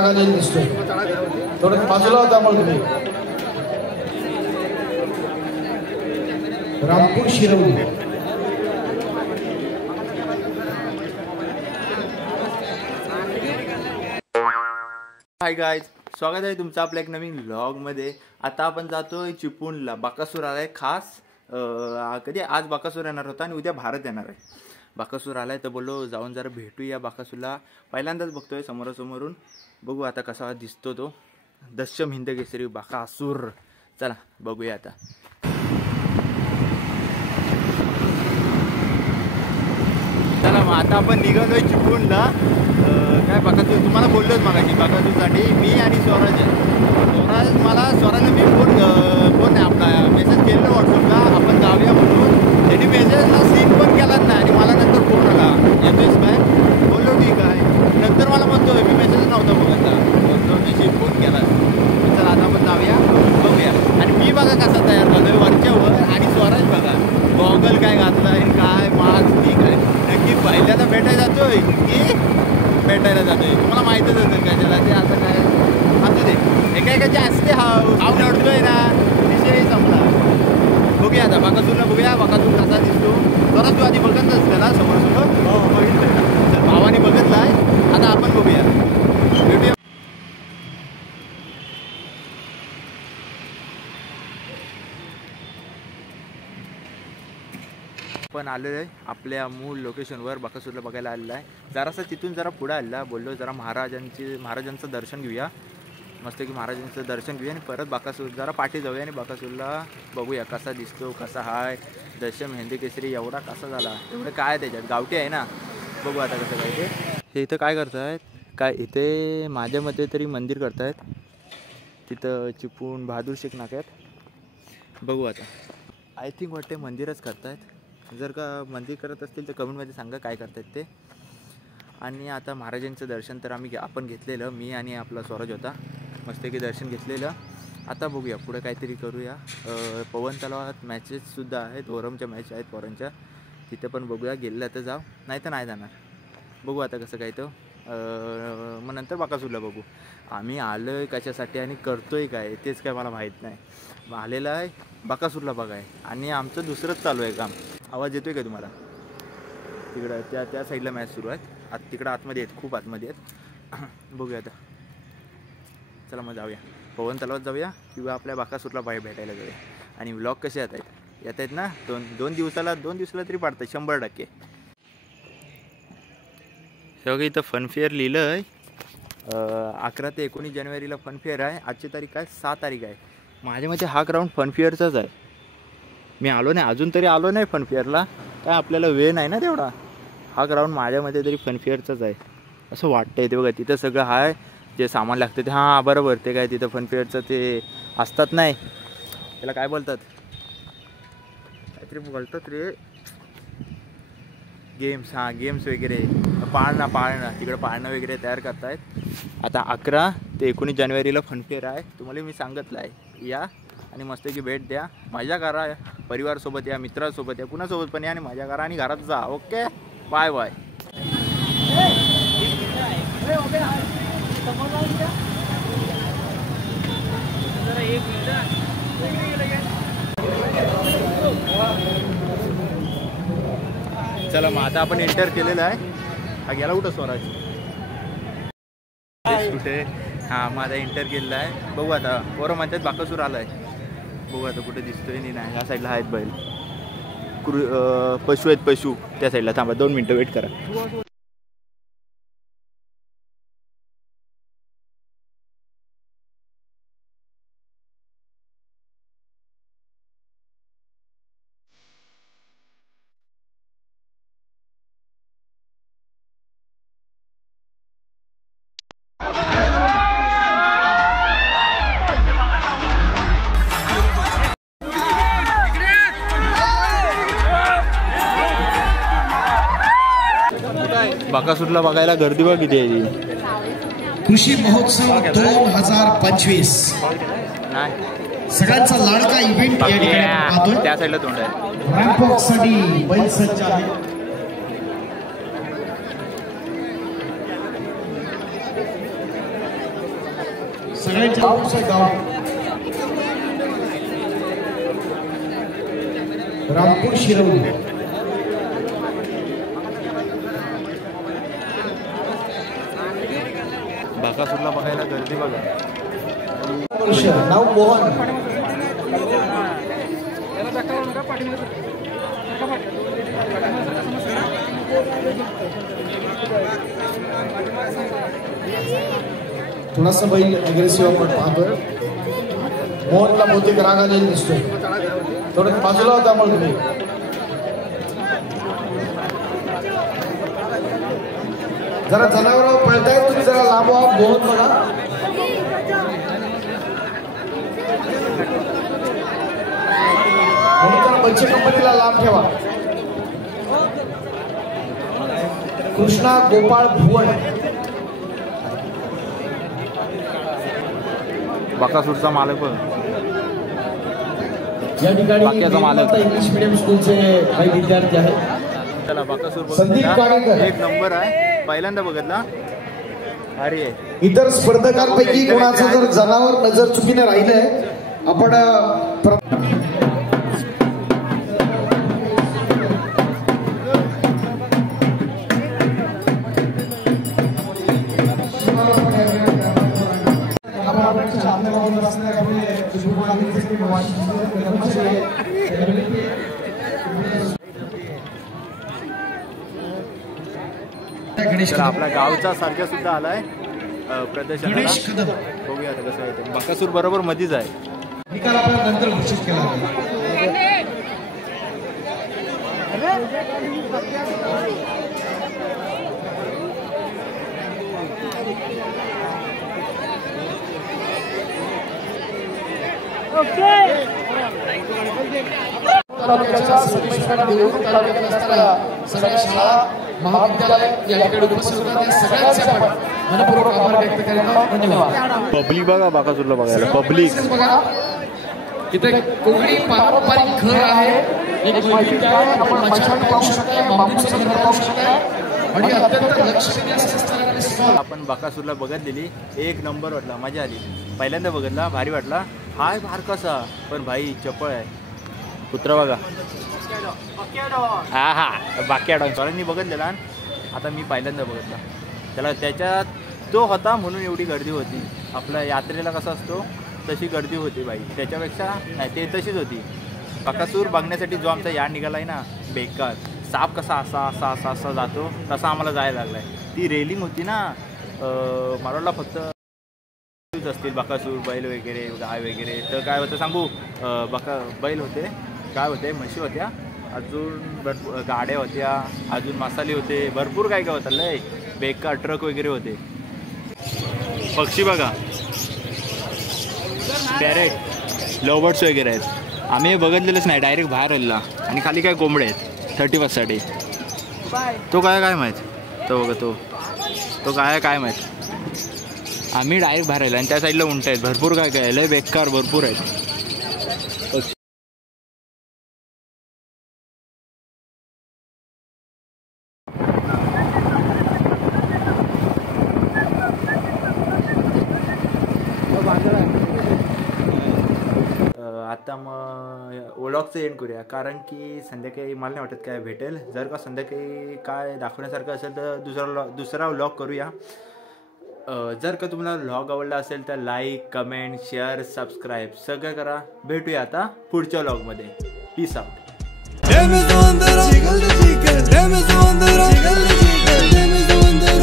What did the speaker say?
नागालँड दिसतोय. थोडं बाजूला होता मग तुम्ही. रामपूर शिरवली. हाय गाईज, स्वागत आहे तुमचं आपल्या एक नवीन व्लॉगमध्ये. आता आपण जातोय चिपळूणला. बाकासूर आलाय खास. कधी आज बाकासूर येणार होता आणि उद्या भारत येणार आहे. बाकासूर आलाय तर बोललो जाऊन जरा भेटूया बाकासूरला. पहिल्यांदाच बघतोय समोरासमोरून. बघू आता कसा दिसतो तो. दशम हिंद केसरी बाकासूर. चला बघूया आता. चला मग आता आपण निघालोय चिपळूणला. काय बाकासूर तुम्हाला बोललोच मागायची. बाकासूरसाठी मी आणि स्वराज आहे. स्वराजला मी फोन नाही आपला मेसेज केलं व्हॉट्सअपला आपण जाऊया म्हणून. त्यांनी मेसेजला सीन पण केलाच नाही आणि मला नंतर फोन आला येतोयस काय. बोललो ठीक आहे. नंतर मला म्हणतोय मी मेसेज नव्हता बघायचा. बोलतो मी सीन फोन केला. चला आता आपण जाऊया बघूया. आणि मी बघा कसा तयार झालोय वरच्यावर. आणि स्वराज बघा गॉगल काय घातलाय काय मास्क ठीक आहे. नक्की पहिल्यांदा भेटायला जातोय की भेटायला जातोय तुम्हाला माहितच असेल काय त्याला. ते आता काय असू दे एकाएकाची असते हाव नडतोय ना विषय संपला. बघूया आता बाकासूरला बघूया. बाकासूर कसा दिसतो. जरा तू आधी बघतच त्याला समोर बघितलं तर भावाने बघितलाय. आता आपण बघूया भेटूया. पण आलेलं आहे आपल्या मूळ लोकेशनवर. बाकासूरला बघायला आलेला आहे. जरासं तिथून जरा पुढे आलेला. बोललो जरा महाराजांचं दर्शन घेऊया. मस्त की महाराजांचं दर्शन घेऊया आणि परत बाकासूर जरा पाठी जाऊया आणि बाकासूरला बघूया कसा दिसतो कसा हाय. दशम हिंद केसरी एवढा कसा झाला एवढं काय त्याच्यात गावठी आहे ना. बघू आता कसं काय ते. हे इथं काय करतायत काय इथे माझ्या मते तरी मंदिर करतायत तिथं चिपळूण बहादूर शेख नाक्यात. बघू आता आय थिंक वाटते मंदिरच करतायत. जर का मंदिर करत असतील तर कमेंटमध्ये सांगा काय करतात ते. आणि आता महाराजांचं दर्शन तर आपण घेतलेलं. मी आणि आपला स्वराज होता. मस्त की दर्शन घेतलेलं. आता बघूया पुढे काहीतरी करूया. पवन तलावात मॅचेससुद्धा आहेत. ओरमच्या मॅच आहेत पोरांच्या. तिथे पण बघूया. गेलं तर जाऊ नाही तर नाही जाणार. बघू आता कसं काय तो. मग नंतर बाकासूरला बघू. आम्ही आलो आहे कशासाठी आणि करतोय काय तेच काय मला माहीत नाही. आलेलं आहे बाकासूरला बघाय आणि आमचं दुसरंच चालू आहे काम. आवाज येतोय का तुम्हाला. तिकडं त्या साईडला मॅच सुरू आहेत. तिकडं आतमध्ये आहेत खूप आतमध्ये आहेत. बघूया आता. चला मग जाऊया पवन तलावात जाऊया किंवा आपल्या बाकासूरला भेटायला जाऊया. आणि व्लॉग कसे येत आहेत ना. दोन दिवसाला तरी पाडतात 100%. हे बघा इथं फनफेअर लिहिलं आहे. 11 ते 19 जानेवारीला फनफेअर आहे. आजची तारीख काय 6 तारीख आहे. माझ्या मते हा ग्राउंड फनफेअरचाच आहे. मी आलो नाही अजून तरी आलो नाही फनफेअरला. काय आपल्याला वेळ नाही ना तेवढा. हा ग्राउंड माझ्यामध्ये तरी फनफेअरचाच आहे असं वाटतंय. ते बघा तिथं सगळं आहे जे सामान लागतं ते. हां बरोबर ते काय तिथं फनफेअरचं ते असतात नाही त्याला काय बोलतात काहीतरी बोलतात रे. गेम्स. हां गेम्स वगैरे पाळणं तिकडं पाळणं वगैरे तयार करतायत. आता 11 ते 19 जानेवारीला फनफेअर आहे. तुम्हाला मी सांगितलं आहे या आणि मस्त की भेट द्या. मजा करा. परिवारसोबत या मित्रांसोबत या कुणासोबत पण या आणि मजा करा आणि घरात जा. Okay bye bye. चला मग आता आपण एंटर केलेलं आहे. हा गेला कुठं स्वराज कुठे. हा माझा एंटर केलेला आहे. बघू आता पोरं म्हणतात बाकासूर आलाय. बघू आता कुठे दिसतोय नाही. ह्या साईडला आहेत बैल पशु आहेत पशु त्या साईडला. थांबा 2 मिनटं वेट करा. बाकासूरला बघायला गर्दी बघ किती आहे. कृषी महोत्सव 2025 सगळ्यांचा लाडका इव्हेंट या ठिकाणी पाहतोय. त्या साईडला तोंड आहे. रॅम्पवॉकसाठी बैल सज्ज आहे. सगळ्यांच्या गावचं गाव रामपूर शिरवली. बाकासूरला बघायला गर्दी बघा. वर्ष नाव मोहन. थोडासा बैल अग्रेसिव्ह आपण पाहतोय. मोहनला बहुतेक राग आलेला दिसतोय. थोडं बाजूला होता मग तुम्ही. जरा जनावर पळताय तुम्ही, जरा लांब व्हा. मोहन बघा. म्हणून जरा बच्चे कंपनीला लांब ठेवा. कृष्णा गोपाळ भुवन. बाकासूरचा मालक पण या ठिकाणी बाक्याचा मालक इंग्लिश मीडियम स्कूलचे काही विद्यार्थी आहेत. त्याला बाकासूर संदीप काणेकर एक नंबर आहे. पहिल्यांदा बघितला. अरे इतर स्पर्धकांपैकी कोणाचं जर जनावर नजर चुकीने राहिलंय आपण आपल्या गावचा सारख्या सुद्धा आलाय प्रदर्शनाला. बघूया आता कसं आहे. बाकासूर बरोबर मध्येच आहे. निकाल आपला नंतर घोषित केला. सगळ्या शाळा महाविद्यालय या ठिकाणी उपस्थित होतात. सगळ्यांचे आपण मनपूर्वक आभार व्यक्त करतो. धन्यवाद. पब्लिक बघा बाकासूरला बघायला. पब्लिक इथे कोकणी पारंपरिक घर आहे. एक वैविध्य आहे. आपण मच्छर पाहू शकता, बांबूचं घर पाहू शकता आणि अत्यंत लक्षणीय असं आपण बाकासूरला बघितलेली. एक नंबर वाटला. मजा आली. पहिल्यांदा बघितला, भारी वाटला. हाय फार कसा पण भाई चपळ आहे. कुत्रा बघा. हा हा बाकी सरांनी बघितलेला. आता मी पहिल्यांदा बघितला त्याला. त्याच्यात तो होता म्हणून एवढी गर्दी होती. आपल्या यात्रेला कसा असतो तशी गर्दी होती बाई. त्याच्यापेक्षा नाही ते तशीच होती. बाकासूर बघण्यासाठी जो आमचा यार्ड निघाला आहे ना बेकार. साप कसा असा असा असा असा जातो तसा आम्हाला जायला लागला आहे. ती रेलिंग होती ना मला फक्त असतील बाकासूर बैल वगैरे गाय वगैरे. तर काय होतं सांगू. बैल होते, काय होते, म्हशी होत्या, अजून भरपूर गाड्या होत्या, अजून मसाले होते, भरपूर काय काय होतं. लय बेकार ट्रक वगैरे होते. पक्षी बघा. पॅरेट, लवबर्ड्स वगैरे आहेत. आम्ही बघितलेलंच नाही. डायरेक्ट बाहेर आलेला. आणि खाली काय कोंबडे आहेत 31साठी. तो काय माहीत. तो बघा तो काय माहीत. आम्ही डायरेक्ट बाहेर आलो आणि त्या साईडला उंट आहेत. भरपूर काय काय लय बेकार भरपूर आहेत. आता मग व्लॉगचं एंड करूया. कारण की संध्याकाळी मला नाही वाटत काय भेटेल. जर का संध्याकाळी काय दाखवण्यासारखं असेल तर दुसरा व्लॉग करूया. जर का तुम्हाला व्लॉग आवडला असेल तर लाईक, कमेंट, शेअर, सबस्क्राईब सगळं करा. भेटूया आता पुढच्या व्लॉगमध्ये. Peace out.